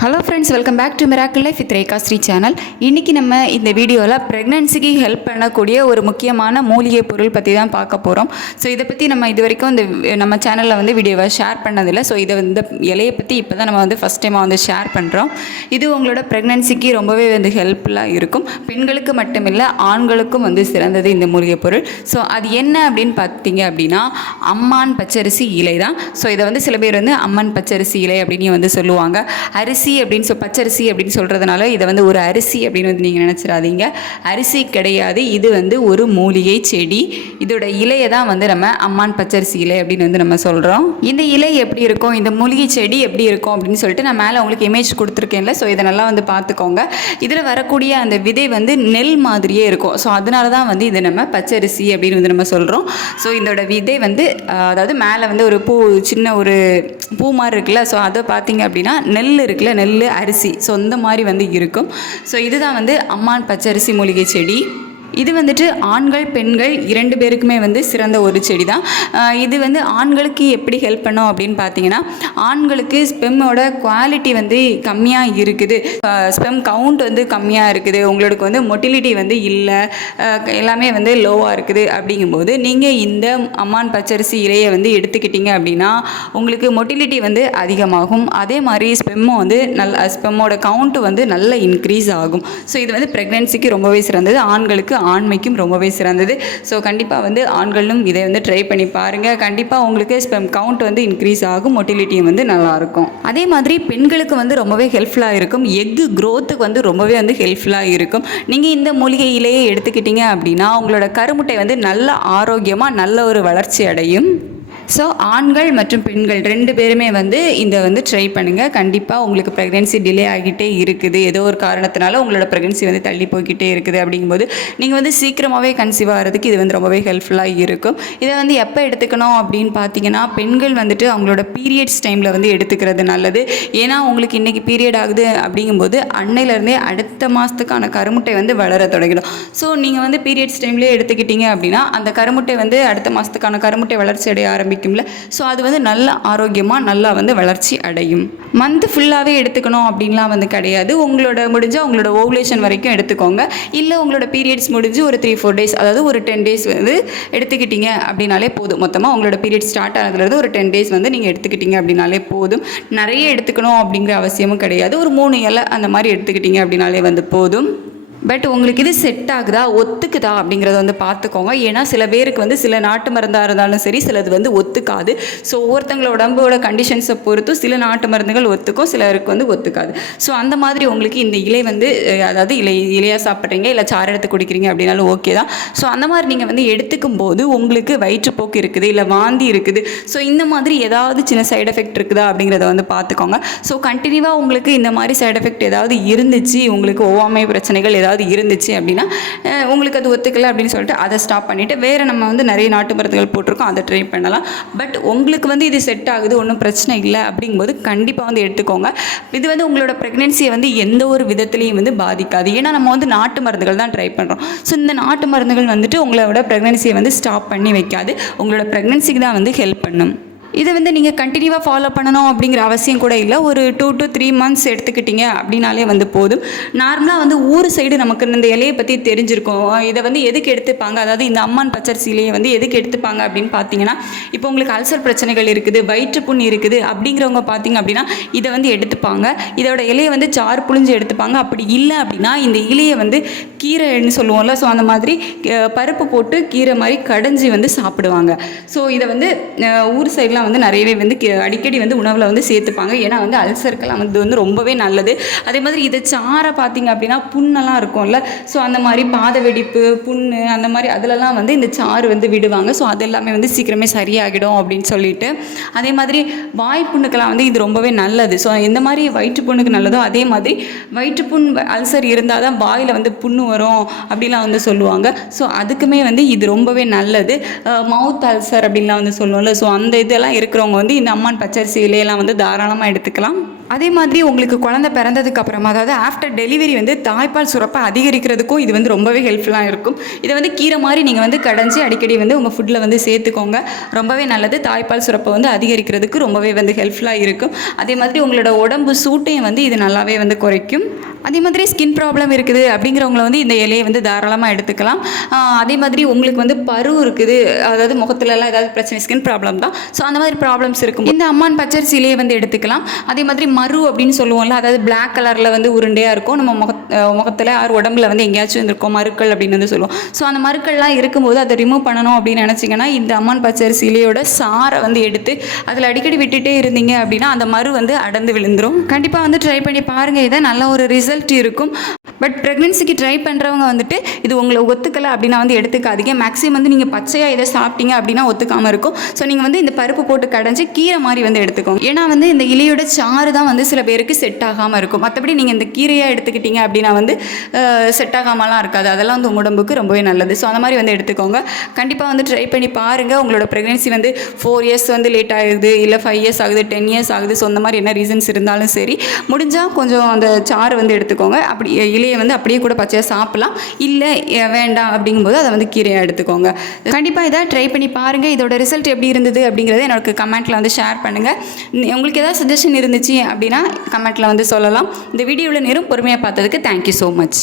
Hello friends, welcome back to miracle life with Rekha Sri channel. இன்றைக்கி நம்ம இந்த வீடியோவில் ப்ரெக்னன்சிக்கு ஹெல்ப் பண்ணக்கூடிய ஒரு முக்கியமான மூலிகை பொருள் பற்றி தான் பார்க்க போகிறோம். ஸோ இதை பற்றி நம்ம இது வரைக்கும் நம்ம சேனலில் வீடியோவை ஷேர் பண்ணதில்லை. ஸோ இந்த இலையை பற்றி இப்போ தான் நம்ம ஃபஸ்ட் டைமாக ஷேர் பண்ணுறோம். இது உங்களோட ப்ரெக்னன்சிக்கு ரொம்பவே ஹெல்ப்ஃபுல்லாக இருக்கும். பெண்களுக்கு மட்டுமில்லை, ஆண்களுக்கும் சிறந்தது இந்த மூலிகை பொருள். ஸோ அது என்ன அப்படின்னு பார்த்தீங்க அப்படின்னா, அம்மான் பச்சரிசி இலை தான். ஸோ இதை சில பேர் அம்மன் பச்சரிசி இலை அப்படின்னு சொல்லுவாங்க. அரிசி அப்படின்னு பச்சரிசி அப்படின்னு சொல்கிறதுனால இதை ஒரு அரிசி அப்படின்னு நீங்கள் நினச்சிடாதீங்க. அரிசி கிடையாது, இது ஒரு மூலிகை செடி. இதோட இலையை தான் நம்ம அம்மான் பச்சரிசி இலை அப்படின்னு நம்ம சொல்கிறோம். இந்த இலை எப்படி இருக்கும், இந்த மூலிகை செடி எப்படி இருக்கும் அப்படின்னு சொல்லிட்டு நான் மேலே உங்களுக்கு இமேஜ் கொடுத்துருக்கேன்ல. ஸோ இதை நல்லா பார்த்துக்கோங்க. இதில் வரக்கூடிய அந்த விதை நெல் மாதிரியே இருக்கும். ஸோ அதனால தான் இதை நம்ம பச்சரிசி அப்படின்னு நம்ம சொல்கிறோம். ஸோ இதோட விதை அதாவது மேலே ஒரு பூ, சின்ன ஒரு பூ மாதிரி இருக்குல்ல. ஸோ அதை பார்த்தீங்க அப்படின்னா நெல் இருக்குல்ல, நெல் அரிசி, ஸோ இந்த மாதிரி இருக்கும். ஸோ இதுதான் அம்மான் பச்சரிசி மூலிகை செடி. இது ஆண்கள் பெண்கள் 2 பேருக்குமே சிறந்த ஒரு செடி தான். இது ஆண்களுக்கு எப்படி ஹெல்ப் பண்ணும் அப்படின்னு பார்த்தீங்கன்னா, ஆண்களுக்கு ஸ்பெம்மோட குவாலிட்டி கம்மியாக இருக்குது, ஸ்பெம் கவுண்ட் கம்மியாக இருக்குது, உங்களுக்கு மொட்டிலிட்டி இல்லை, எல்லாமே லோவாக இருக்குது. அப்படிங்கும்போது நீங்கள் இந்த அம்மான் பச்சரிசி இலையை எடுத்துக்கிட்டீங்க அப்படின்னா உங்களுக்கு மொட்டிலிட்டி அதிகமாகும். அதே மாதிரி ஸ்பெம்மும் ஸ்பெம்மோட கவுண்ட்டு நல்ல இன்க்ரீஸ் ஆகும். ஸோ இது ப்ரெக்னென்சிக்கு ரொம்பவே சிறந்தது, ஆண்களுக்கு ஆண்மைக்கும் ரொம்பவே சிறந்தது. ஸோ கண்டிப்பாக ஆண்களும் இதை ட்ரை பண்ணி பாருங்கள். கண்டிப்பாக உங்களுக்கு ஸ்பெம் கவுண்ட் இன்க்ரீஸ் ஆகும், மொட்டிலிட்டியும் நல்லாயிருக்கும். அதே மாதிரி பெண்களுக்கு ரொம்பவே ஹெல்ப்ஃபுல்லாக இருக்கும். எக்கு க்ரோத்துக்கு ரொம்பவே ஹெல்ப்ஃபுல்லாக இருக்கும். நீங்கள் இந்த மூலிகை இலையை எடுத்துக்கிட்டீங்க அப்படின்னா உங்களோட கருமுட்டை நல்ல ஆரோக்கியமாக நல்ல ஒரு வளர்ச்சி அடையும். ஸோ ஆண்கள் மற்றும் பெண்கள் 2 பேருமே இந்த ட்ரை பண்ணுங்கள். கண்டிப்பாக உங்களுக்கு ப்ரெக்னென்சி டிலே ஆகிட்டே இருக்குது, ஏதோ ஒரு காரணத்தினால உங்களோட ப்ரெக்னென்சி தள்ளி போய்கிட்டே இருக்குது. அப்படிங்கும்போது நீங்கள் சீக்கிரமாகவே கன்சீவ் ஆகிறதுக்கு இது ரொம்பவே ஹெல்ப்ஃபுல்லாக இருக்கும். இதை எப்போ எடுத்துக்கணும் அப்படின்னு பார்த்தீங்கன்னா, பெண்கள் அவங்களோட பீரியட்ஸ் டைமில் எடுத்துக்கிறது நல்லது. ஏன்னா உங்களுக்கு இன்றைக்கி பீரியட் ஆகுது அப்படிங்கும்போது அன்னையிலேருந்தே அடுத்த மாதத்துக்கான கருமுட்டை வளர தொடங்கிடும். ஸோ நீங்கள் பீரியட்ஸ் டைம்லேயே எடுத்துக்கிட்டீங்க அப்படின்னா அந்த கருமுட்டை அடுத்த மாதத்துக்கான கருமுட்டை வளர்ச்சி அடைய ஆரம்பிக்கும்ல. ஸோ அது நல்ல ஆரோக்கியமாக நல்லா வளர்ச்சி அடையும். மந்த் ஃபுல்லாகவே எடுத்துக்கணும் அப்படின்லாம் கிடையாது. உங்களோட முடிஞ்சால் உங்களோட ஓவுலேஷன் வரைக்கும் எடுத்துக்கோங்க. இல்லை உங்களோட பீரியட்ஸ் முடிஞ்சு ஒரு 3-4 டேஸ், அதாவது ஒரு 10 டேஸ் எடுத்துக்கிட்டீங்க அப்படின்னாலே போதும். மொத்தமாக உங்களோட பீரியட் ஸ்டார்ட் ஆனதுலேருந்து ஒரு 10 டேஸ் நீங்கள் எடுத்துக்கிட்டீங்க அப்படின்னாலே போதும். நிறைய எடுத்துக்கணும் அப்படிங்கிற அவசியமும் கிடையாது. ஒரு 3 இலை அந்த மாதிரி எடுத்துக்கிட்டீங்க அப்படின்னாலே போதும். பட் உங்களுக்கு இது செட் ஆகுதா, ஒத்துக்குதா அப்படிங்கிறத பார்த்துக்கோங்க. ஏன்னா சில பேருக்கு சில நாட்டு மருந்தாக இருந்தாலும் சரி, சிலது ஒத்துக்காது. ஸோ ஒவ்வொருத்தங்களோட உடம்போட கண்டிஷன்ஸை பொறுத்து சில நாட்டு மருந்துகள் ஒத்துக்கும், சிலருக்கு ஒத்துக்காது. ஸோ அந்த மாதிரி உங்களுக்கு இந்த இலை அதாவது இலையாக சாப்பிட்றீங்க, இல்லை சாறு எடுத்து குடிக்கிறீங்க அப்படின்னாலும் ஓகே தான். ஸோ அந்த மாதிரி நீங்கள் எடுத்துக்கும் போது உங்களுக்கு வயிற்றுப்போக்கு இருக்குது, இல்லை வாந்தி இருக்குது, ஸோ இந்த மாதிரி ஏதாவது சின்ன சைடு எஃபெக்ட் இருக்குதா அப்படிங்கிறத பார்த்துக்கோங்க. ஸோ கண்டினியூவாக உங்களுக்கு இந்த மாதிரி சைடு எஃபெக்ட் ஏதாவது இருந்துச்சு, உங்களுக்கு ஒவ்வாமை பிரச்சனைகள் ஏதாவது இருந்துச்சு அப்படின்னா உங்களுக்கு அது ஒத்துக்கலை அப்படின்னு சொல்லிட்டு அதை ஸ்டாப் பண்ணிவிட்டு வேறு நம்ம நிறைய நாட்டு மருந்துகள் போட்டிருக்கோம், அதை ட்ரை பண்ணலாம். பட் உங்களுக்கு இது செட் ஆகுது, ஒன்றும் பிரச்சனை இல்லை அப்படிங்கும்போது கண்டிப்பாக எடுத்துக்கோங்க. இது உங்களோட ப்ரெக்னென்சியை எந்த ஒரு விதத்துலையும் பாதிக்காது. ஏன்னா நம்ம நாட்டு மருந்துகள் தான் ட்ரை பண்ணுறோம். ஸோ இந்த நாட்டு மருந்துகள் உங்களோட ப்ரெக்னென்சியை ஸ்டாப் பண்ணி வைக்காது, உங்களோட ப்ரெக்னென்சிக்கு தான் ஹெல்ப் பண்ணும். இதை நீங்கள் கண்டினியூவாக ஃபாலோ பண்ணணும் அப்படிங்கிற அவசியம் கூட இல்லை. ஒரு 2 to 3 months எடுத்துக்கிட்டீங்க அப்படின்னாலே போதும். நார்மலாக ஊர் சைடு நமக்கு இந்த இலையை பற்றி தெரிஞ்சிருக்கும். இதை எதுக்கு எடுத்துப்பாங்க, அதாவது இந்த அம்மான் பச்சரிசி இலையை எதுக்கு எடுத்துப்பாங்க அப்படின்னு பார்த்தீங்கன்னா, இப்போ உங்களுக்கு அல்சர் பிரச்சனைகள் இருக்குது, வயிற்றுப்புண் இருக்குது அப்படிங்கிறவங்க பார்த்தீங்க அப்படின்னா இதை எடுத்துப்பாங்க. இதோட இலையை சாறு புழிஞ்சு எடுத்துப்பாங்க. அப்படி இல்லை அப்படின்னா இந்த இலையை கீரைன்னு சொல்லுவோம்ல, ஸோ அந்த மாதிரி பருப்பு போட்டு கீரை மாதிரி கடைஞ்சி சாப்பிடுவாங்க. ஸோ இதை ஊர் சைட்லாம் நிறையவே அடிக்கடி உணவில் சேர்த்துப்பாங்க. ஏன்னா அல்சருக்கெல்லாம் ரொம்பவே நல்லது. அதே மாதிரி இதை சாரை பார்த்தீங்க அப்படின்னா புண்ணெல்லாம் இருக்கும்ல, ஸோ அந்த மாதிரி பாத வெடிப்பு, புண்ணு, அந்த மாதிரி அதிலலாம் இந்த சாறு விடுவாங்க. ஸோ அது எல்லாமே சீக்கிரமே சரியாகிடும் அப்படின்னு சொல்லிட்டு. அதே மாதிரி வாய்ப்புண்ணுக்கெல்லாம் இது ரொம்பவே நல்லது. ஸோ எந்த மாதிரி வயிற்றுப்புண்ணுக்கு நல்லதோ அதே மாதிரி வயிற்றுப்புண் அல்சர் இருந்தால் தான் வாயில் புண்ணு வரும் அப்படிலாம் சொல்லுவாங்க. ஸோ அதுக்குமே இது ரொம்பவே நல்லது. மவுத் அல்சர் அப்படின்லாம் சொல்லுவோம்ல, ஸோ அந்த இதெல்லாம் இருக்கிறவங்க இந்த அம்மான் பச்சரிசி இலையெல்லாம் தாராளமாக எடுத்துக்கலாம். அதே மாதிரி உங்களுக்கு குழந்தை பிறந்ததுக்கு அப்புறமா அதாவது ஆஃப்டர் டெலிவரி வந்து தாய்ப்பால் சுரப்பை அதிகரிக்கிறதுக்கும் இது வந்து ரொம்பவே ஹெல்ப்ஃபுல்லாக இருக்கும். இதை வந்து கீரை மாதிரி நீங்கள் வந்து கடைஞ்சி அடிக்கடி வந்து உங்கள் ஃபுட்டில் வந்து சேர்த்துக்கோங்க. ரொம்பவே நல்லது. தாய்ப்பால் சுரப்பை வந்து அதிகரிக்கிறதுக்கு ரொம்பவே வந்து ஹெல்ப்ஃபுல்லாக இருக்கும். அதே மாதிரி உங்களோட உடம்பு சூட்டையும் வந்து இது நல்லாவே வந்து குறைக்கும். அதே மாதிரி ஸ்கின் ப்ராப்ளம் இருக்குது அப்படிங்கிறவங்கள வந்து இந்த இலையை வந்து தாராளமாக எடுத்துக்கலாம். அதே மாதிரி உங்களுக்கு வந்து பரு இருக்குது, அதாவது முகத்துலலாம் ஏதாவது பிரச்சனை, ஸ்கின் ப்ராப்ளம் தான். ஸோ அந்த மாதிரி ப்ராப்ளம்ஸ் இருக்கும் இந்த அம்மான் பச்சரிசி இலையை வந்து எடுத்துக்கலாம். அதே மாதிரி மரு அப்படின்னு சொல்லுவோம்ல, அதாவது பிளாக் கலரில் வந்து உருண்டையாக இருக்கும். நம்ம முகத்தில் உடம்புல வந்து எங்கேயாச்சும் இருந்திருக்கும் மருக்கள் அப்படின்னு வந்து சொல்லுவோம். ஸோ அந்த மருக்கள்லாம் இருக்கும்போது அதை ரிமூவ் பண்ணணும் அப்படின்னு நினச்சிங்கன்னா இந்த அம்மான் பச்சரிசி இலையோட சாரை வந்து எடுத்து அதில் அடிக்கடி விட்டுட்டே இருந்தீங்க அப்படின்னா அந்த மரு வந்து அடர்ந்து விழுந்துடும். கண்டிப்பாக வந்து ட்ரை பண்ணி பாருங்கள். இதை நல்ல ஒரு ரிசல்ட் இருக்கும். பட் ப்ரெக்னென்சிக்கு ட்ரை பண்ணுறவங்க வந்துட்டு இது உங்களை ஒத்துக்கலை அப்படின்னா வந்து எடுத்துக்காதீங்க. மேக்ஸிமம் வந்து நீங்கள் பச்சையாக இதை சாப்பிட்டீங்க அப்படின்னா ஒத்துக்காமல் இருக்கும். ஸோ நீங்கள் வந்து இந்த பருப்பு போட்டு கடைஞ்சி கீரை மாதிரி வந்து எடுத்துக்கோங்க. ஏன்னா வந்து இந்த இலையோட சாறு தான் வந்து சில பேருக்கு செட் ஆகாமல் இருக்கும். மற்றபடி நீங்கள் இந்த கீரையாக எடுத்துக்கிட்டீங்க அப்படின்னா வந்து செட் ஆகாமலாம் இருக்காது. அதெல்லாம் வந்து உங்கள் உடம்புக்கு ரொம்பவே நல்லது. ஸோ அந்த மாதிரி வந்து எடுத்துக்கோங்க. கண்டிப்பாக வந்து ட்ரை பண்ணி பாருங்கள். உங்களோட ப்ரெக்னென்சி வந்து 4 இயர்ஸ் வந்து லேட் ஆகுது, இல்லை 5 இயர்ஸ் ஆகுது, 10 இயர்ஸ் ஆகுது. ஸோ அந்த மாதிரி என்ன ரீசன்ஸ் இருந்தாலும் சரி, முடிஞ்சால் கொஞ்சம் அந்த சாறு வந்து எடுத்துக்கோங்க. அப்படி இலையை வந்து அப்படியே கூட பச்சையாக சாப்பிடலாம். இல்லை வேண்டாம் அப்படிங்கும்போது அதை வந்து கீரையாக எடுத்துக்கோங்க. கண்டிப்பாக இதை ட்ரை பண்ணி பாருங்கள். இதோட ரிசல்ட் எப்படி இருந்தது அப்படிங்கிறத எனக்கு கமெண்ட்டில் வந்து ஷேர் பண்ணுங்கள். உங்களுக்கு ஏதாவது சஜஷன் இருந்துச்சு அப்படின்னா கமெண்ட்டில் வந்து சொல்லலாம். இந்த வீடியோவில் நேரம் பொறுமையாக பார்த்ததுக்கு தேங்க்யூ ஸோ மச்.